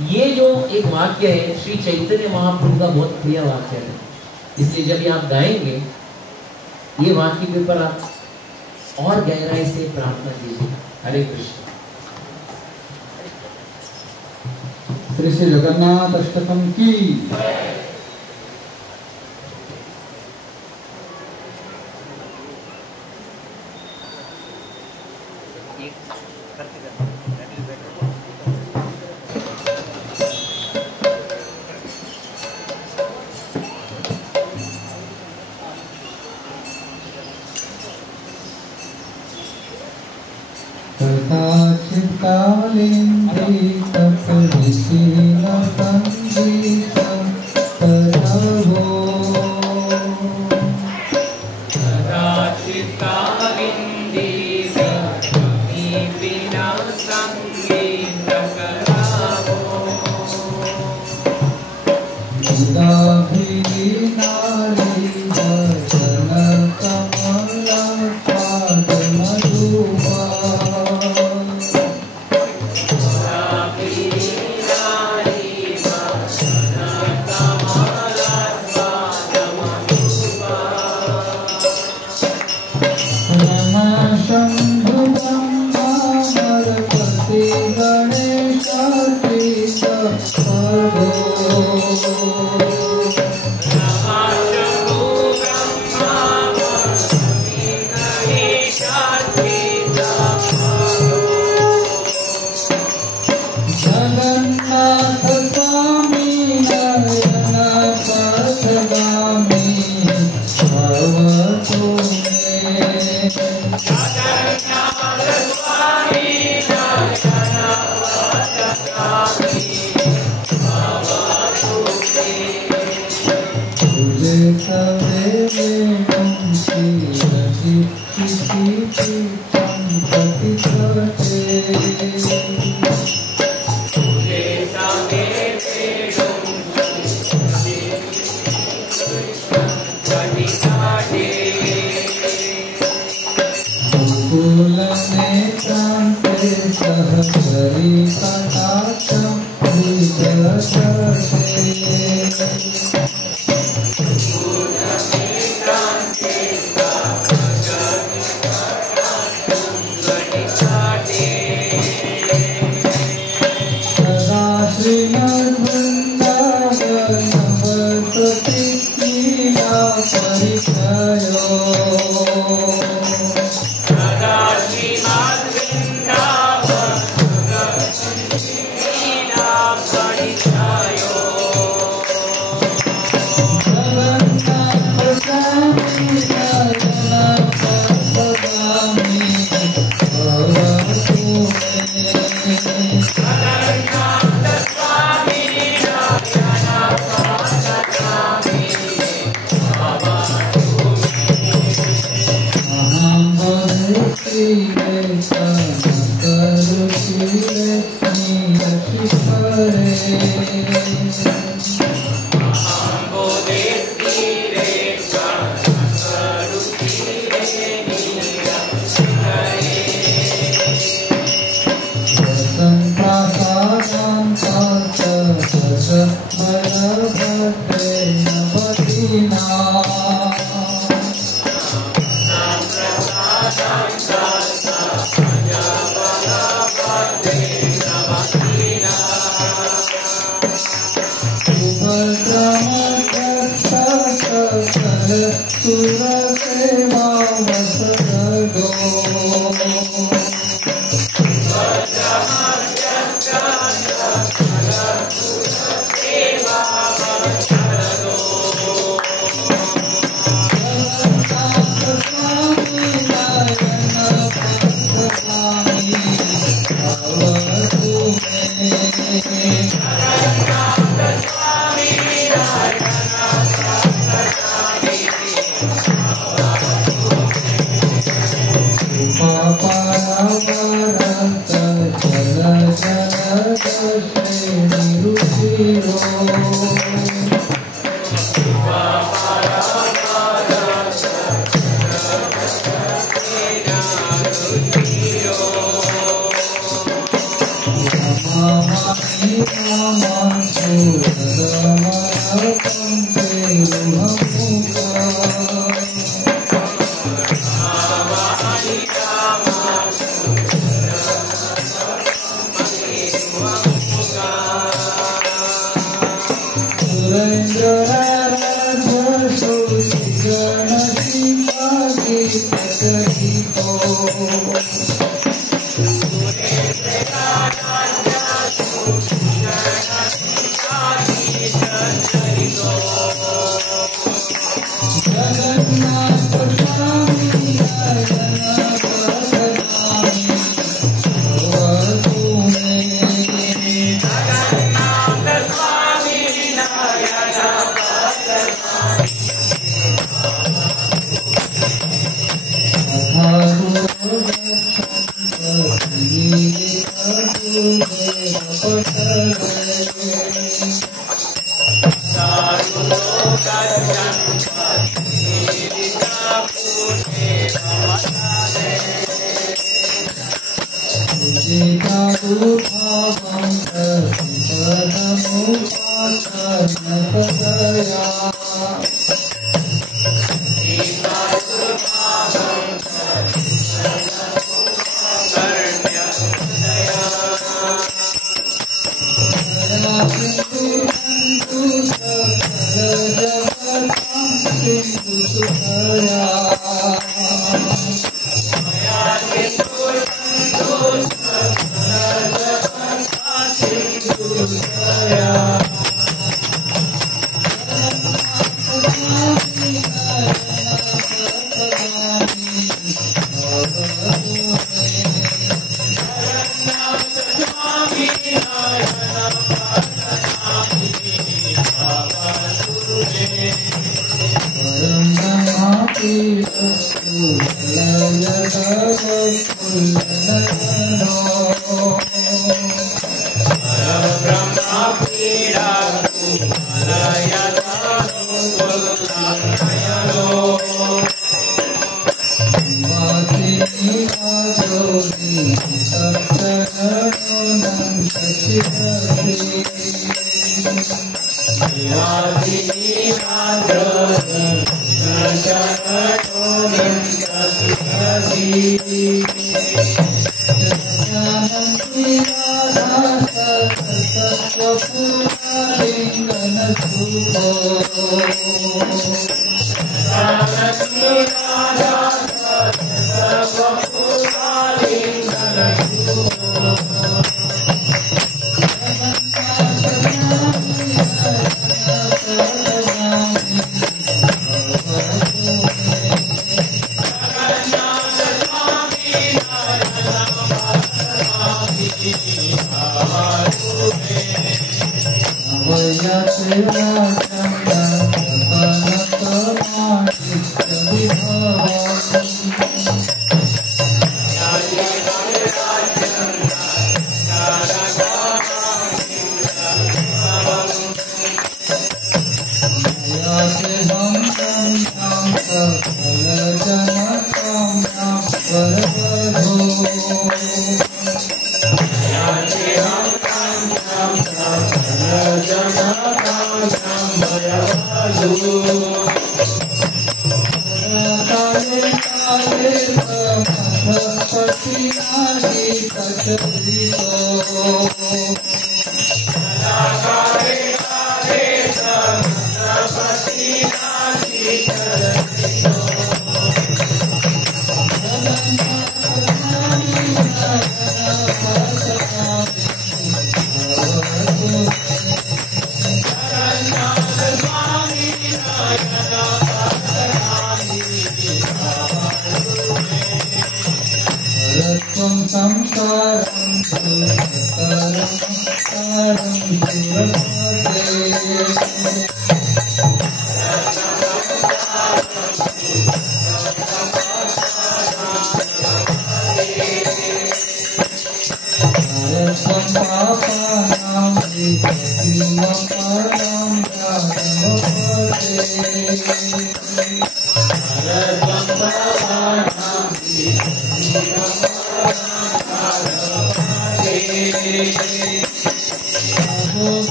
ये जो एक वाक्य है श्री चैतन्य महाप्रभु का बहुत प्रिय वाक्य है, इसलिए जब ये आप गाएंगे ये वाक्य के ऊपर आप और गहराई से प्रार्थना कीजिए। हरे कृष्ण। श्री श्री जगन्नाथ अष्टकम की।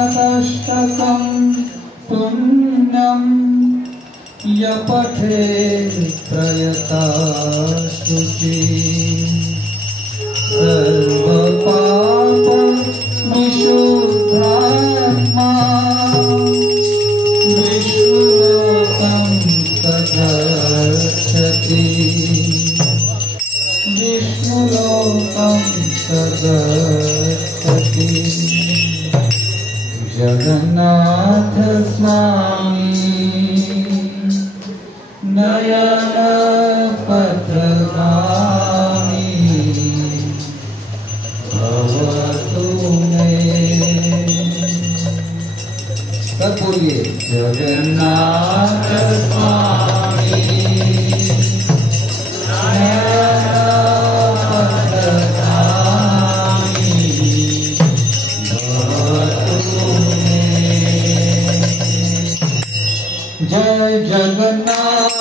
जगन्नाथाष्टकं पुण्यं य पठे प्रयता शुचि सर्वपाप विशुद्धात्मा विष्णुलोकं गच्छति विष्णुलोकं गच्छति जगन्नाथ स्वामी नयन पथगामी भवतु मे। तब बोलिए जगन्नाथ स्वामी जय जगन्नाथ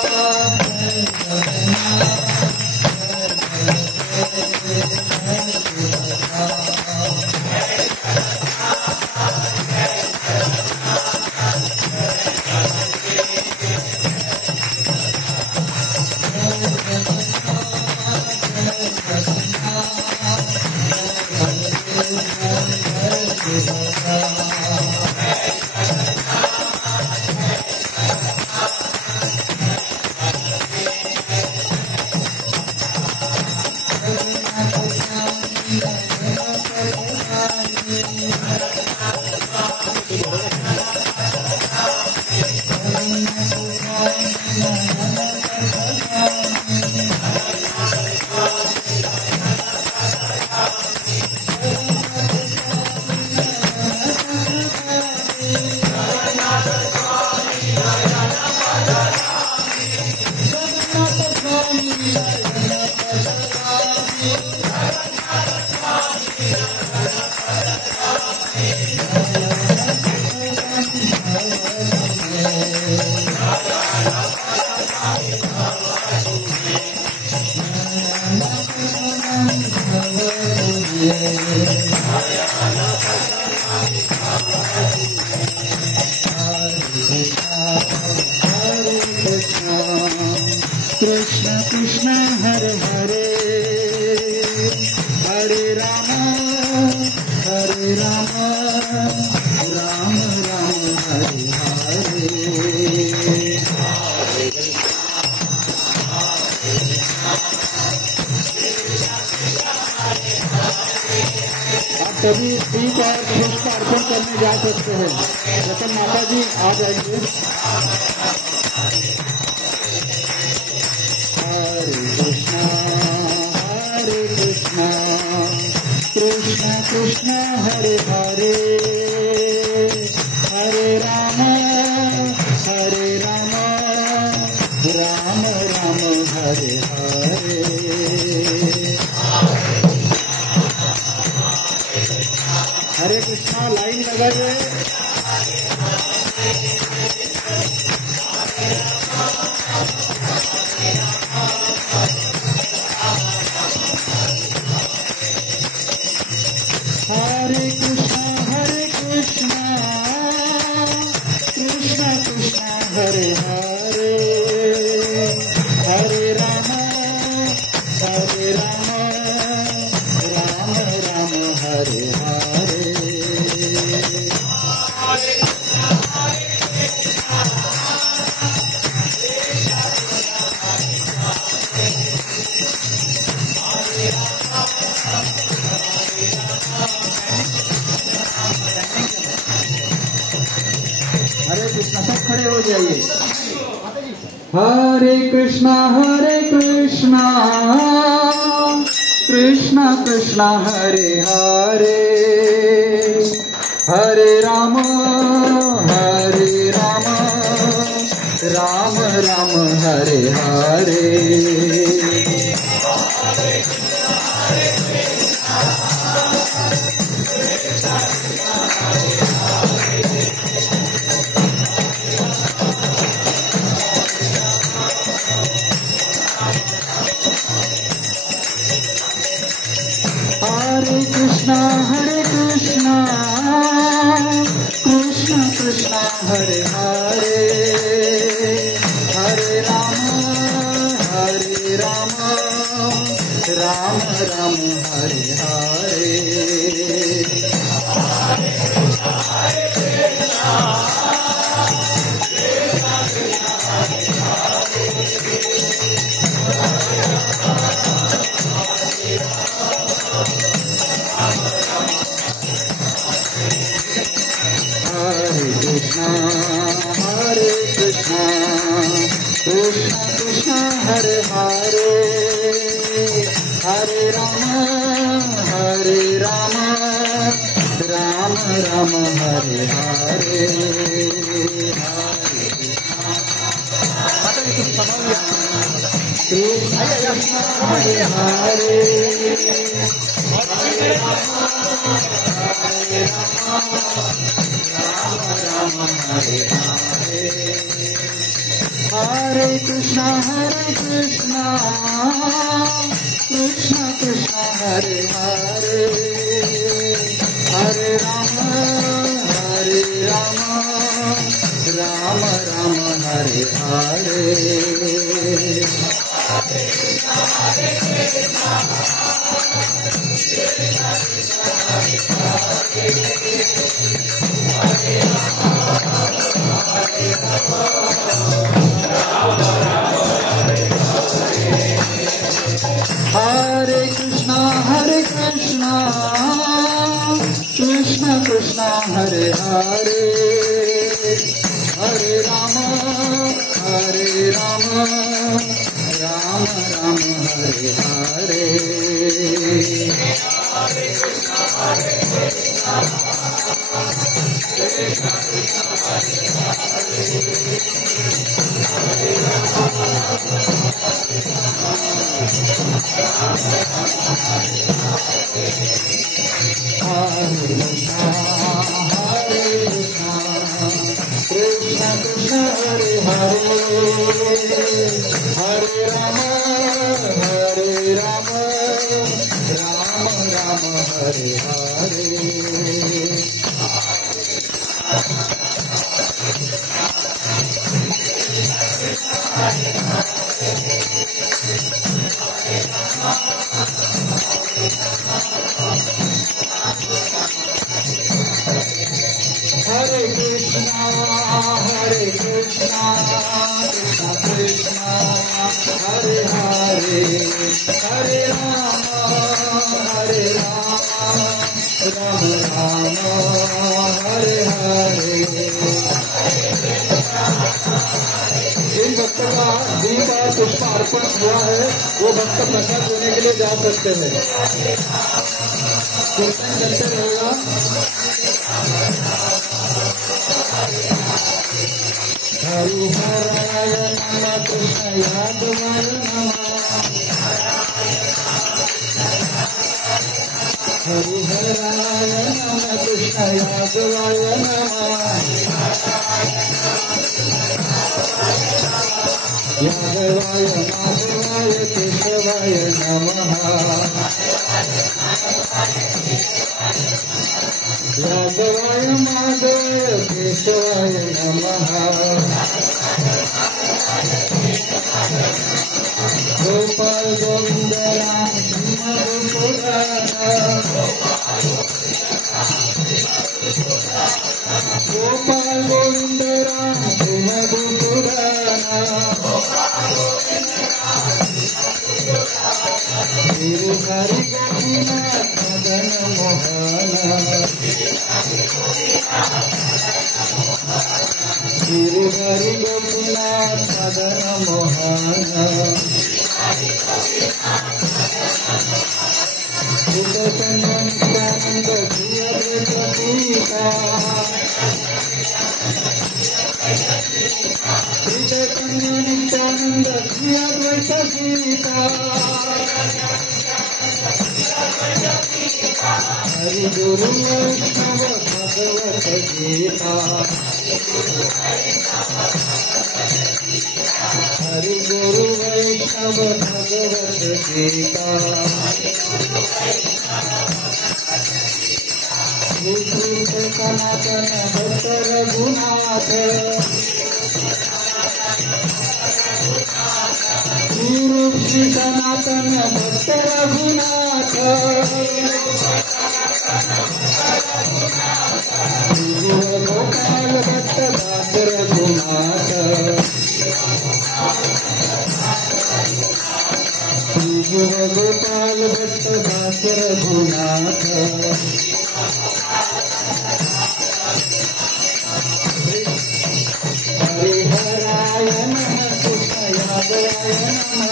कृष्ण कृष्ण हरे हरे हरे राम राम राम हरे हरे। आप सभी ठीक और पुष्प अर्पण करने जा सकते हैं। रतन माता जी आ जाएंगे। हरे कृष्णा कृष्ण कृष्ण हरे हरे हरे राम राम राम हरे हरे। हरे कृष्णा लाइन लगाइए। हरे कृष्णा कृष्ण कृष्ण हरे हरे हरे राम राम राम हरे हरे। खड़े हो जाइए। हरे कृष्णा कृष्णा कृष्णा हरे हरे, हरे राम राम राम हरे हरे। हरे कृष्णा कृष्णा कृष्णा हरे हरे, हरे राम राम राम हरे हरे। हरे कृष्णा कृष्णा कृष्णा हरे हरे, हरे राम राम राम हरे हरे। कृष्णा हरे हरे, हरे कृष्णा कृष्णा कृष्णा हरे हरे, हरे राम राम राम हरे हरे। हरे कृष्णा कृष्णा कृष्णा हरे हरे, हरे राम राम राम हरे हरे। कृष्णा कृष्णा हरे हरे, हरे राम राम राम हरे हरे। हरे कृष्णा कृष्णा कृष्णा हरे हरे, हरे राम राम राम हरे हरे। जिन भक्त का दीप और पुष्प अर्पण हुआ है वो भक्त प्रसाद लेने के लिए जा सकते हैं। कीर्तन चलते रहेगा। हरिहराय नमः कृष्ण यादवाय नमः, हरिहराय नमः कृष्ण यादवाय नमः, यादवाय माधवाय केशवाय नमः, यादवाय माधवाय केशवाय नमः। गोपाल गोविंद राम गोपाल गोविंद राम हरि गोपीनाथ मदन मोहन गिरिधारी गोपीनाथ मदन मोहन नित्यानंद श्री अद्वैत सीता नित्यानंद श्री अद्वैत सीता हरि गुरु वैष्णव भगवत गीता हरि गुरु वैष्णव भगवत गीता सनातन भक्त रघुनाथ श्री सनातन भक्त रघुनाथ गोपाल भक्त दास रघुनाथ गोपाल भक्त दास रघुनाथ हरिहराय नमः कृष्णयादवाय नमः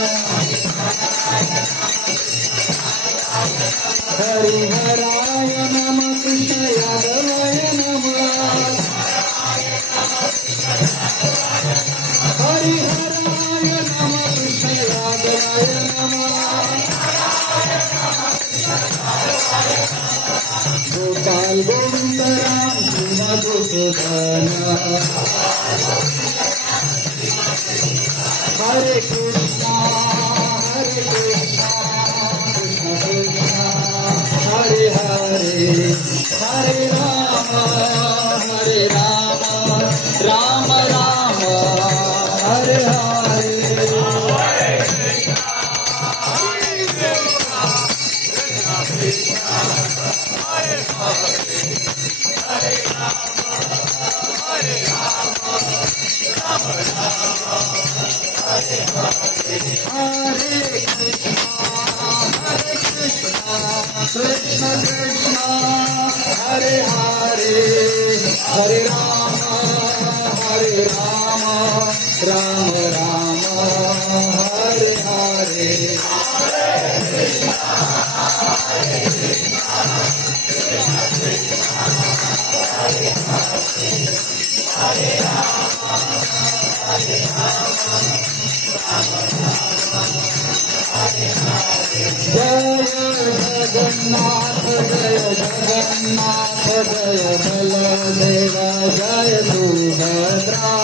हरिहराय नमः कृष्णयादवाय नमः हरिहराय नमः कृष्णयादवाय नमः गोपाल गोविंद राम श्री मधुसूदन हरे कृष्णा कृष्ण कृष्ण हरे हरे हरे राम राम राम हरे हरे कृष्ण कृष्ण हरे हरे हरे राम राम राम हरे हरे जय जगन्नाथ जय जगन्नाथ जय बलदेव जय सुभद्रा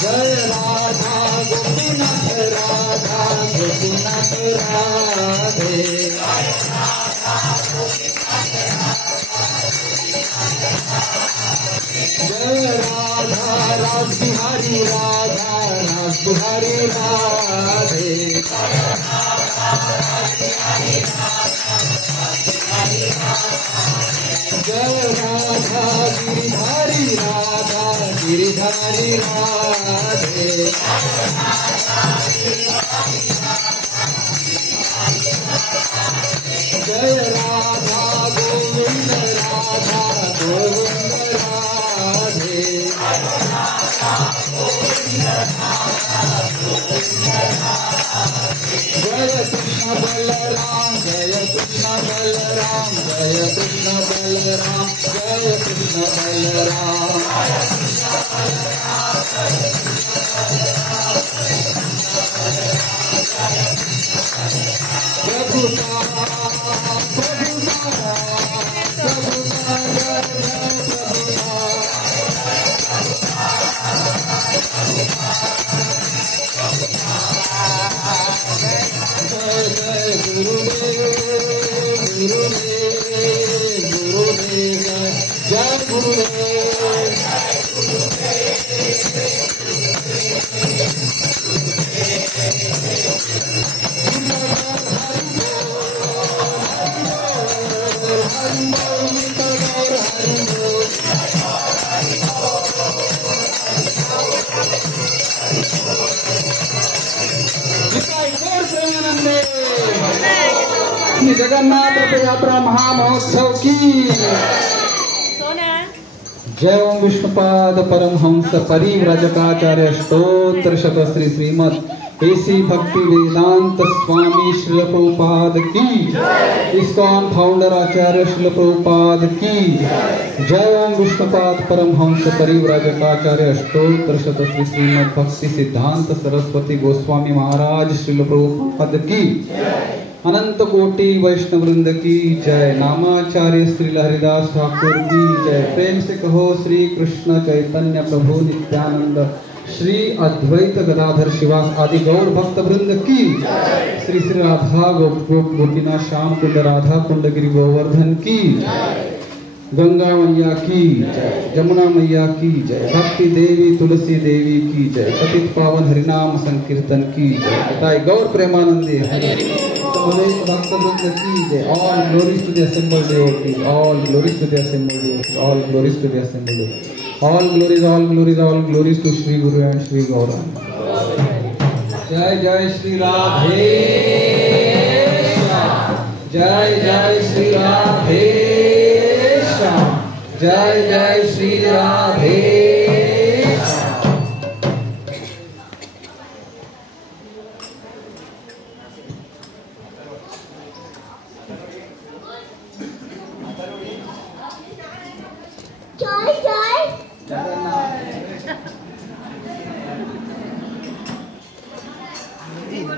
जय राधा गोपीनाथ राधा गोपीनाथ राधे जय राधा रास बिहारी राधे जय राधा गिरिधारी राधे जय राधा गोविंद राधे जय कृष्ण बलराम जय कृष्ण बलराम जय कृष्ण बलराम जय कृष्ण बलराम प्रभु गुरुदेव जय गुरुदेव श्री जगन्नाथ रथ यात्रा महामहोत्सव की जय। ओम विष्णुपाद परमहंस परिव्राजकाचार्य स्तोत्र शत श्री श्रीमद एसी भक्ति वेदांत स्वामी श्रील प्रभुपाद की। इस्कॉन फाउंडर आचार्य श्रील प्रभुपाद की जय। ओम विष्णुपाद परमहंस परिव्राजकाचार्य स्तोत्र शत श्री श्रीमद भक्ति सिद्धांत सरस्वती गोस्वामी महाराज श्रील प्रभुपाद की। अनंत कोटि वैष्णव वृंद की जय। नामाचार्य श्री हरिदास ठाकुर की जय। प्रेम से कहो श्री कृष्ण चैतन्य प्रभु नित्यानंद श्री अद्वैत गदाधर शिवास आदि गौर भक्त वृंद की। श्री श्री राधा गोपीनाथ श्याम कुंड राधा कुंड गिरि गोवर्धन की। गंगा मैया की जय। जमुना मैया की जय। भक्ति देवी तुलसी देवी की जय। पतित पावन हरिनाम संकीर्तन की जय। गौर प्रेमानंदी भक्त वृंद की जय। All glories to the assembled devotees, all glories to the assembled devotees, all glories to the assembled devotees, all glories, all glories, all glories to Shri Guru and Shri Gauranga. Jai Jai Shri Radhe Shyam, Jai Jai Shri Radhe Shyam, Jai Jai Shri Radhe Shyam. Jai Jai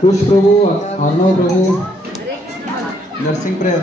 Kush Prabhu, Arnav Prabhu, Narasimha prayer.